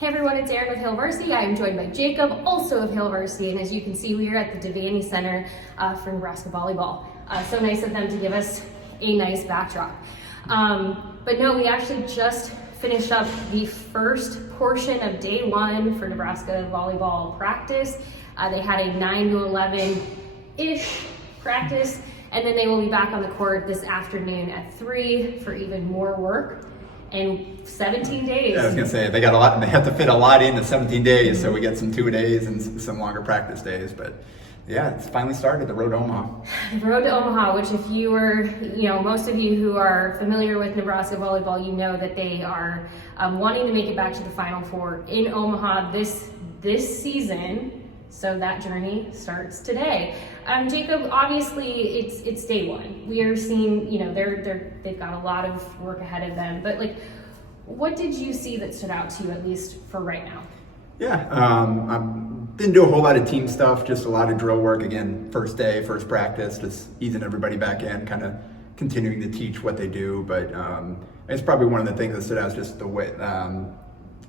Hey everyone, it's Erin with Hail Varsity. I am joined by Jacob, also of Hail Varsity, and as you can see, we are at the Devaney Center for Nebraska Volleyball. So nice of them to give us a nice backdrop. But no, we actually just finished up the first portion of day one for Nebraska Volleyball practice. They had a 9 to 11-ish practice, and then they will be back on the court this afternoon at 3 for even more work. And 17 days. Yeah, I was gonna say they got a lot, and they have to fit a lot into 17 days. So we get some 2 days and some longer practice days. But yeah, it's finally started. The road to Omaha. The road to Omaha, which if you were, most of you who are familiar with Nebraska volleyball, you know that they are wanting to make it back to the Final Four in Omaha this season. So that journey starts today. Jacob, obviously it's day one. We are seeing, they've got a lot of work ahead of them. But what did you see that stood out to you, at least for right now? Yeah, I didn't do a whole lot of team stuff, just a lot of drill work. Again, first day, first practice, just easing everybody back in, kind of continuing to teach what they do. But it's probably one of the things that stood out is just the way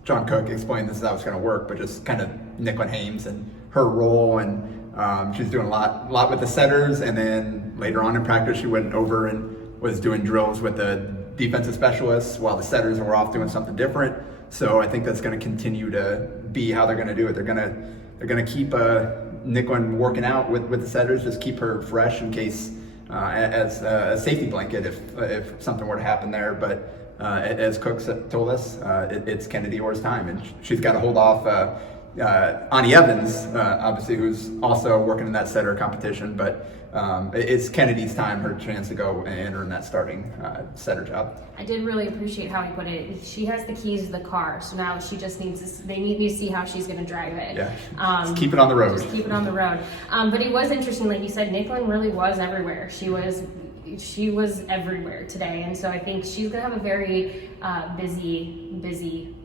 John Cook explained this is how it's going to work, but just kind of Nicklin Hames and her role, and she's doing a lot with the setters, and then later on in practice she went over and was doing drills with the defensive specialists while the setters were off doing something different. So I think that's going to continue to be how they're going to do it. They're going to keep Nicklin working out with the setters, just keep her fresh in case as a safety blanket if something were to happen there. But as Cook told us, it's Kennedy Orr's time, and she's got to hold off Ani Evans, obviously, who's also working in that setter competition, but it's Kennedy's time, her chance to go and earn that starting setter job. I did really appreciate how he put it. She has the keys to the car, so now she just they need to see how she's going to drive it. Yeah, just keep it on the road. Just keep it on the road. But it was interesting, like you said, Nicklin really was everywhere. She was everywhere today, and so I think she's going to have a very busy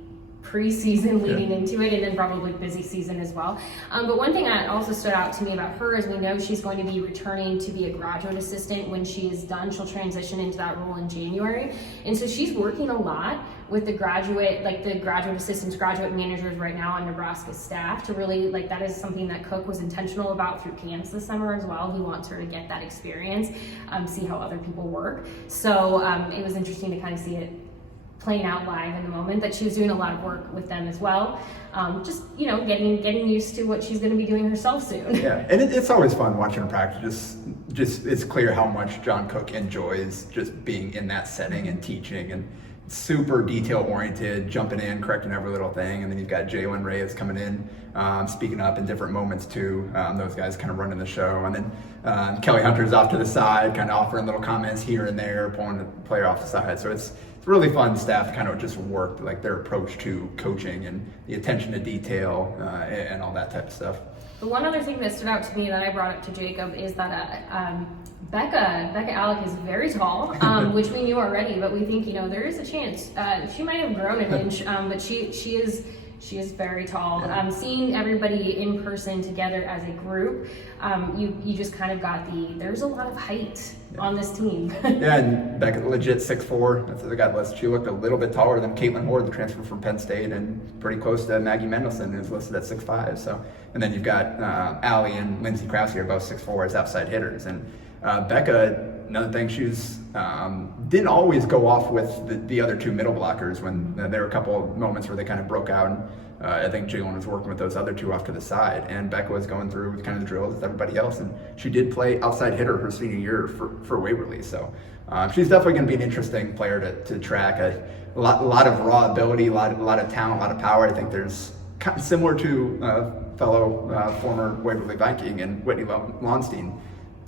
preseason leading into it, and then probably busy season as well. But one thing that also stood out to me about her is we know she's going to be returning to be a graduate assistant. When she is done, she'll transition into that role in January. And so she's working a lot with the graduate assistants, graduate managers right now on Nebraska's staff to really, that is something that Cook was intentional about through camps this summer as well. He wants her to get that experience, see how other people work. So it was interesting to kind of see it playing out live in the moment, that she was doing a lot of work with them as well. Just getting used to what she's going to be doing herself soon. Yeah, and it's always fun watching her practice. Just it's clear how much John Cook enjoys just being in that setting and teaching, and super detail oriented, jumping in, correcting every little thing. And then you've got Jalen Reyes coming in, speaking up in different moments too. Those guys kind of running the show, and then Kelly Hunter's off to the side, kind of offering little comments here and there, pulling the player off the side. So it's really fun staff kind of just work their approach to coaching and the attention to detail and all that type of stuff. The one other thing that stood out to me that I brought up to Jacob is that Becca Alec is very tall, which we knew already, but we think there is a chance she might have grown an inch, but she is very tall. Seeing everybody in person together as a group, you just kind of got there's a lot of height on this team. Yeah, and Becca legit 6'4". That's the God bless. She looked a little bit taller than Caitlin Ward, the transfer from Penn State, and pretty close to Maggie Mendelson, who's listed at 6'5". So, and then you've got Allie and Lindsay Krause here, both 6'4" as outside hitters, and Becca, another thing, she's didn't always go off with the other two middle blockers when there were a couple of moments where they kind of broke out, and I think Jalen was working with those other two off to the side, and Becca was going through kind of the drills with everybody else, and she did play outside hitter her senior year for Waverly, so she's definitely going to be an interesting player to track. A lot of raw ability, a lot of talent, a lot of power. I think there's kind of similar to fellow former Waverly Viking and Whitney Lonstein.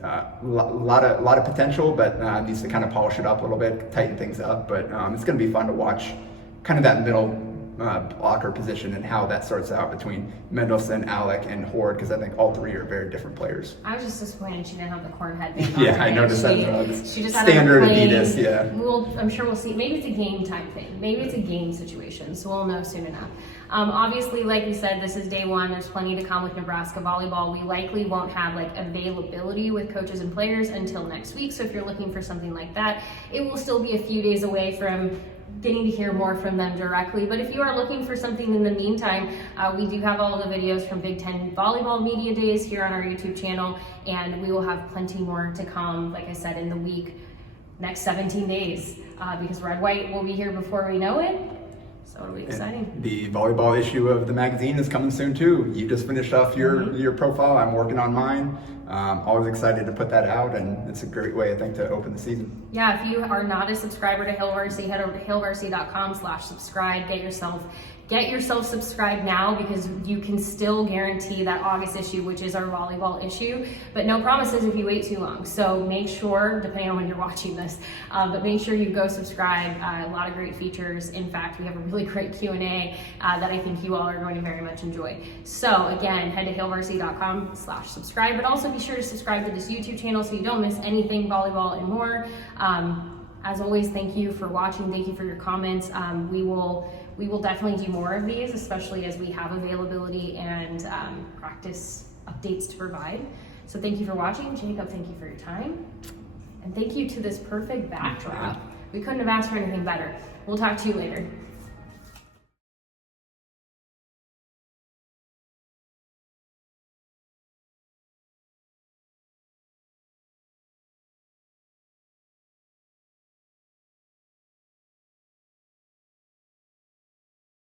A lot of potential, but needs to kind of polish it up a little bit, tighten things up. But it's going to be fun to watch kind of that middle blocker position and how that sorts out between Mendelson, Alec, and Horde, because I think all three are very different players. I was just disappointed she didn't have the corn headband on. Yeah, I noticed that. She just standard had Adidas. Yeah. I'm sure we'll see. Maybe it's a game time thing. Maybe it's a game situation, so we'll know soon enough. Obviously, like we said, this is day one. There's plenty to come with Nebraska volleyball. We likely won't have availability with coaches and players until next week. So if you're looking for something like that, it will still be a few days away from getting to hear more from them directly. But if you are looking for something in the meantime, we do have all of the videos from Big Ten Volleyball Media Days here on our YouTube channel, and we will have plenty more to come, like I said, in the next 17 days, because Red White will be here before we know it. So it'll be exciting. And the volleyball issue of the magazine is coming soon too. You just finished off your profile. I'm working on mine. Always excited to put that out, and it's a great way, I think, to open the season. Yeah, if you are not a subscriber to Hail Varsity, head over to hailvarsity.com/subscribe. Get yourself subscribed now, because you can still guarantee that August issue, which is our volleyball issue, but no promises if you wait too long. So make sure, depending on when you're watching this, but make sure you go subscribe. A lot of great features. In fact, we have a really great Q&A that I think you all are going to very much enjoy. So again, head to hailvarsity.com/subscribe, but also be sure to subscribe to this YouTube channel so you don't miss anything volleyball and more. As always, thank you for watching. Thank you for your comments. We will definitely do more of these, especially as we have availability and practice updates to provide. So thank you for watching. Jacob, thank you for your time. And thank you to this perfect backdrop. We couldn't have asked for anything better. We'll talk to you later.